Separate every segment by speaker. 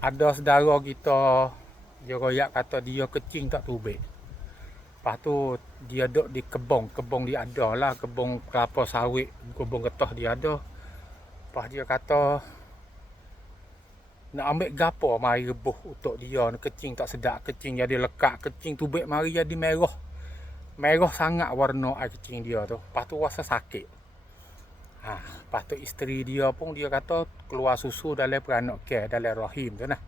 Speaker 1: ada saudara kita dia royak kata dia kecing tak tubik. Lepas tu dia duduk di kebong, kebong dia ada lah, kebong kelapa sawit, kebong getah dia ada. Lepas dia kata nak ambil gapo mari rebuh untuk dia kecing tak sedap. Kecing jadi lekat kecing tubik mari jadi merah. Merah sangat warna air kecing dia tu. Lepas tu rasa sakit ha, lepas tu isteri dia pun dia kata keluar susu dalam peranak ke dalam rahim tu nah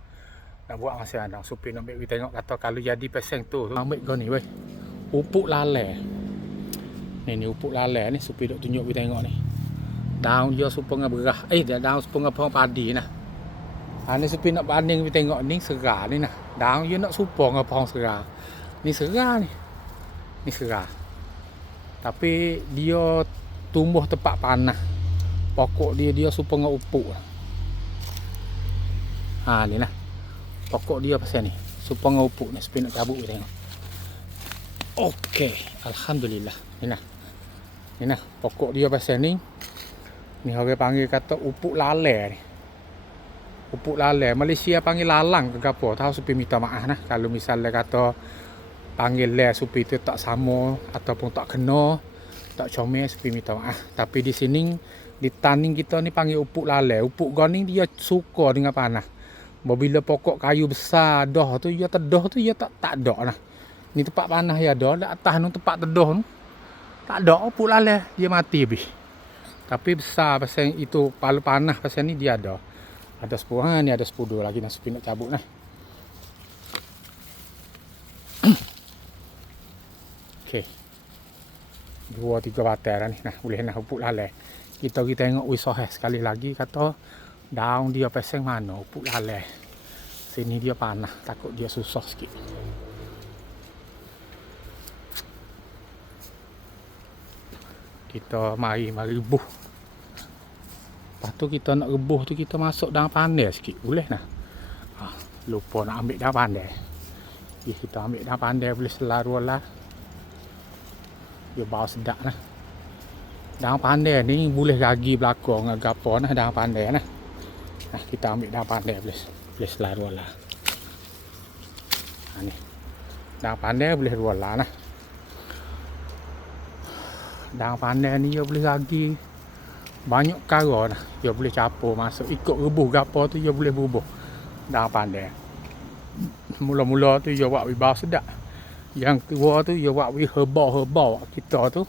Speaker 1: nak buat masa anak supir nak ambil tengok kata kalau jadi peseng tu ambil kau ni weh upuk lale ni ni upuk lale ni supir duk tunjuk kita tengok ni daun dia supaya berah eh dia daun supaya pohon padi nah Ha, ni sepi nak banding kita tengok ni serah ni nah. Daun dia nak supong dengan pohon serah. Ni serah ni. Ni serah. Tapi dia tumbuh tempat panas. Pokok dia dia supong dengan upuk. Ha ni nah. Pokok dia pasal ni. Supong dengan upuk ni sepi nak cabut kita tengok. Okey, alhamdulillah. Ni nah. Ni nah, pokok dia pasal ni. Ni orang panggil kata upuk lale ni pupuk lalai Malaysia panggil lalang ke apa tahu supi minta maaf nah kalau misalnya kata panggil le supi itu tak sama ataupun tak kena tak comel supi minta maaf tapi di sini di taning kita ni panggil upuk lalai. Upuk goning dia suka dengan panah. Bila pokok kayu besar dah tu dia tedah tu dia tak tak ada nah. Ni tempat panah ya dah di atas tu tempat tedah tu tak ada upuk lalai dia mati habis. Tapi besar pasal itu palu panah pasal ni dia ada ada 10 ha, ni ada 10 dua lagi nak nak cabut nah. Okey. Dua tiga batai dah ni. Nah, boleh nak upuk lalai. Kita kita tengok wisoh sekali lagi kata daun dia peseng mana upuk lalai. Sini dia panah, takut dia susah sikit. Kita mari mari buh Lepas tu kita nak rebuh tu kita masuk dalam pandai sikit. Boleh nah. Ha, lupa nak ambil dalam pandai. Ya, kita ambil dalam pandai boleh selaru lah. Dia bau sedap nah. Dalam pandai ni boleh lagi belakang dengan gapo nah dalam pandai nah. Nah, kita ambil dalam pandai boleh boleh selaru lah. Ha, ni. Dalam pandai boleh ruang lah nah. Dalam pandai ni dia boleh lagi banyak perkara lah dia boleh capur masuk ikut rebuh gapo tu dia boleh berubah dah pandai mula-mula tu dia buat bau sedap yang kedua tu dia buat wi herbal-herbal kita tu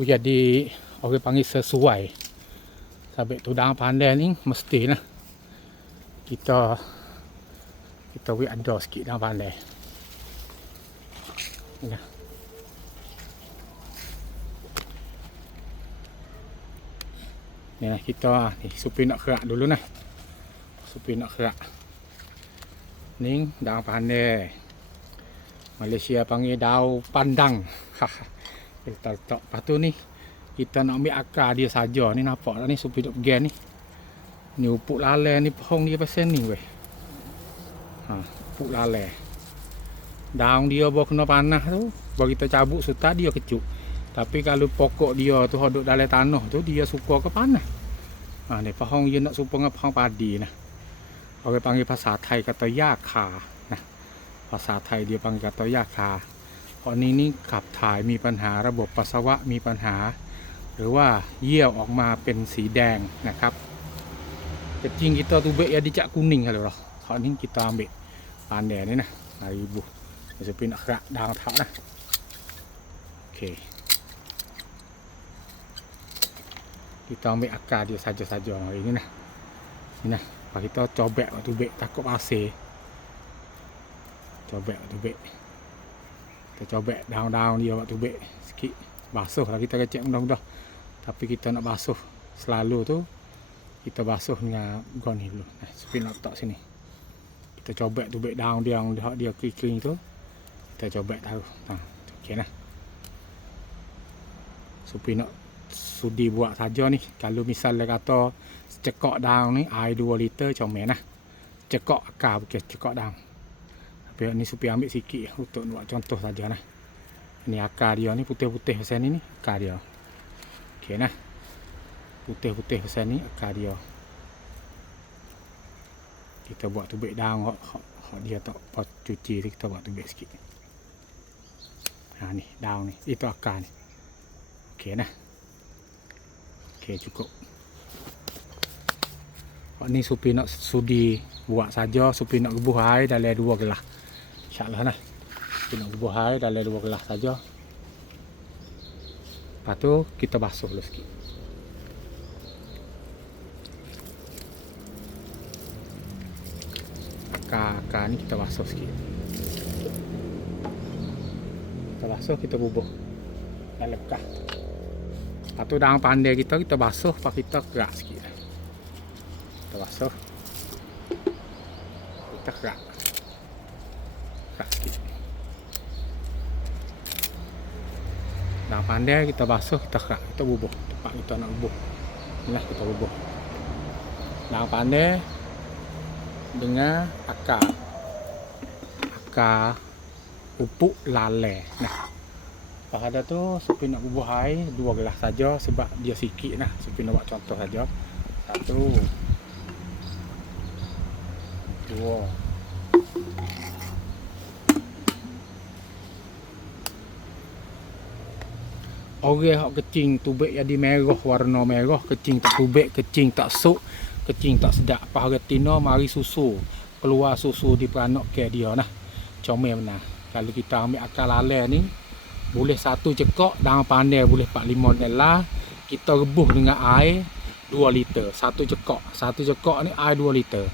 Speaker 1: jadi orang panggil sesuai sampai tu dah pandai ni mesti lah kita kita wi ada sikit dah pandai Ya. Ni lah kita ni supir nak kerak dulu nah. Supir nak kerak. Ni daun pandai. Malaysia panggil daun pandang. kita tak Lepas tu ni kita nak ambil akar dia saja ni nampak lah ni supir duk pergi ni. Ni upuk lalai ni pohon dia pasal ni weh. Ha, upuk lalai. Daun dia bawa kena panas tu, baru kita cabut suta dia kecuk. Tapi kalau pokok dia tu duduk dalam tanah tu dia suka ke panas. Ha ni pohon dia nak suka dengan pohon padi nah. Orang panggil bahasa Thai kata yaka. Nah. าษาไทยเดียวบังกับตัยาคาตอนนี้นี่ขับถ่ายมีปัญหาระบบปัสสาวะมีปัญหา หรือว่าเยี่ยวออกมาเป็นสีแดงนะครับแต่จริงกิตาตูเบะยาดิจักุนิ่งเหรอตอนนี้กิตาเบะปานแดดนี่นะอารบุจะเป็นอักระดางเท้านะโอเค kita ambil akar dia saja-saja ini nah ini nah kita cobek waktu bek takut pasir cobek waktu bek kita cobek daun-daun dia waktu bek sikit. Basuh lah kita kecek mudah-mudah. Tapi kita nak basuh selalu tu kita basuh dengan gon ni dulu. Nah supaya nak letak sini. Kita cobek tu bek daun dia yang dia kering tu kita cobek tahu. Nah okey nah. Supaya nak sudi buat saja ni. Kalau misalnya kata cekok daun ni air 2 liter comel lah cekok akar bukan cekok daun tapi ni supaya ambil sikit untuk buat contoh saja lah ni akar dia ni putih-putih pasal ni ni akar dia. Ok nah. Putih-putih pasal ni akar dia. Kita buat tubik daun hok hok, dia tak pot cuci tu kita buat tubik sikit. Ha ni daun ni. Itu akar ni. Okey nah. Okey cukup. Hok ni supi nak sudi buat saja supi nak gebuh air dalam dua gelas insyaallah nah supi nak gebuh air dalam dua gelas saja Lepas tu kita basuh dulu sikit. Akar-akar ni kita basuh sikit. Kita basuh, kita bubuh. Dan lekah. Lepas tu dalam pandai kita, kita basuh, lepas kita kerak sikit. Kita basuh. Kita kerak. Dah pandai kita basuh kita kerak kita bubuh tempat kita nak bubuh. Inilah kita bubuh. Dah pandai dengan akar akar pupuk lale. Nah. Lepas ada tu Supi nak bubuh air dua gelas saja sebab dia sikit nah. Supi nak buat contoh saja. Satu. Dua. Orang hak kecing tubik jadi merah warna merah. Kecing tak tubik kecing tak sok kecing tak sedap pas retina mari susu. Keluar susu di peranok ke dia nah. Comel benar. Kalau kita ambil akal lale ni boleh satu cekok dalam pandai boleh 4 5 nela. Kita rebuh dengan air 2 liter. Satu cekok. Satu cekok ni air 2 liter.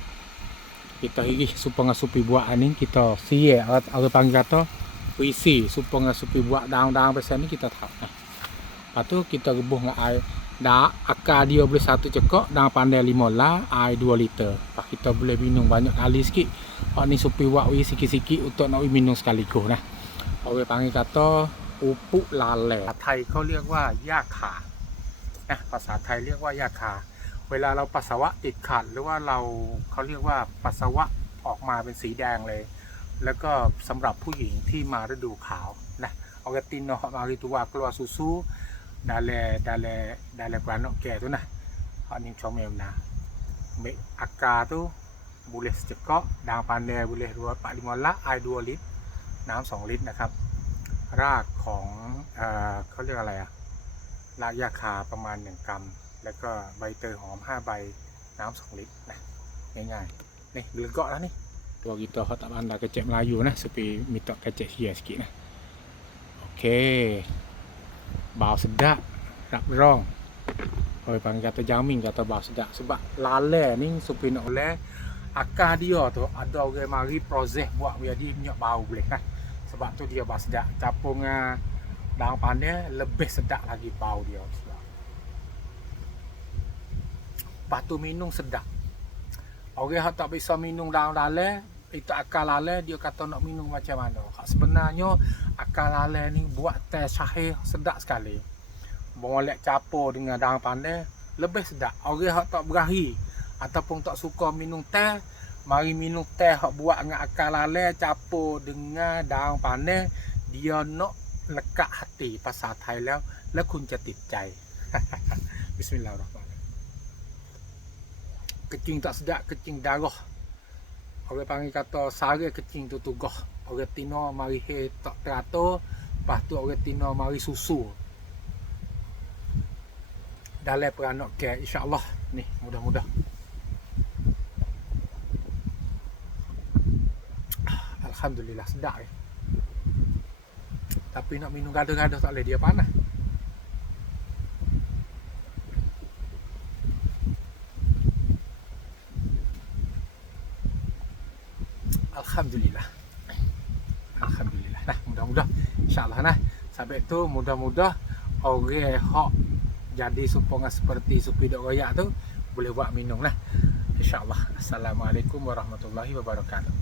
Speaker 1: Kita hirih supaya supi buat ni kita siye orang, panggil kata puisi supaya supi buat daun-daun pasal ni kita tahu nah. Lepas tu kita rebuh dengan air Dah akar dia boleh satu cekok Dan pandai lima lah Air dua liter Lepas kita boleh minum banyak kali sikit Pak ni supi wak we sikit-sikit Untuk nak minum sekaligus nah Orang panggil kata Upuk lale ภาษาไทยเขาเรียกว่ายาขานะภาษาไทยเรียกว่ายาคาเวลาเราปัสสาวะติดขัดหรือว่าเราเขาเรียกว่าปัสสาวะออกมาเป็นสีแดงเลย แล้วก็สำหรับผู้หญิงที่มาฤดูขาวนะออกตินเนาะมาริตัวกลัวซูซู dale dale dale guano ke tu nah aning comel nah ambil akar tu boleh secekok daun pandai boleh 2 4 5ลละอดัวลิตน้ำสองลิตรนะครับ รากของเออเขาเรียกอะไรอะรากยาคาประมาณ 1 กรัม แล้วก็ใบเตยหอม 5 ใบน้ำสองลิตรนะง่ายๆนี่เลืมเกาะแล้วนี่ตัวกีตัวเขาตะบันดากระเจมบลายอยู่นะสปีมีตะกระเจ็บเฮียสกีนะโอเค bau sedap tak rong Oi panggil kata jamin kata bau sedap. Sebab lale ni nak oleh akar dia tu ada orang mari proses buat dia minyak bau boleh kan? Sebab tu dia bau sedap. Campur dengan daun pandai lebih sedap lagi bau dia. Sebab lepas tu minum sedap. Orang yang tak bisa minum daun lale itu akar lale dia kata nak minum macam mana? Sebenarnya akar lale ni buat teh syahir sedap sekali boleh campur dengan daun pandai lebih sedap orang yang tak berahi ataupun tak suka minum teh mari minum teh hak buat dengan akar lale campur dengan daun pandai dia nak lekat hati pasal Thai แล้วแล้วคุณจะติดใจ Bismillahirrahmanirrahim kecing tak sedap kecing darah orang panggil kata sara kecing tu tugah orang tino mari he tak teratur lepas tu orang tino mari susu dalam peranak ke insyaAllah ni mudah-mudah Alhamdulillah sedap ya. Tapi nak minum gaduh-gaduh tak boleh dia panas. Alhamdulillah. Mudah-mudah insya-Allah nah. Sampai tu mudah-mudah orang hok jadi supaya seperti supi dok royak tu boleh buat minum lah. Insya-Allah. Assalamualaikum warahmatullahi wabarakatuh.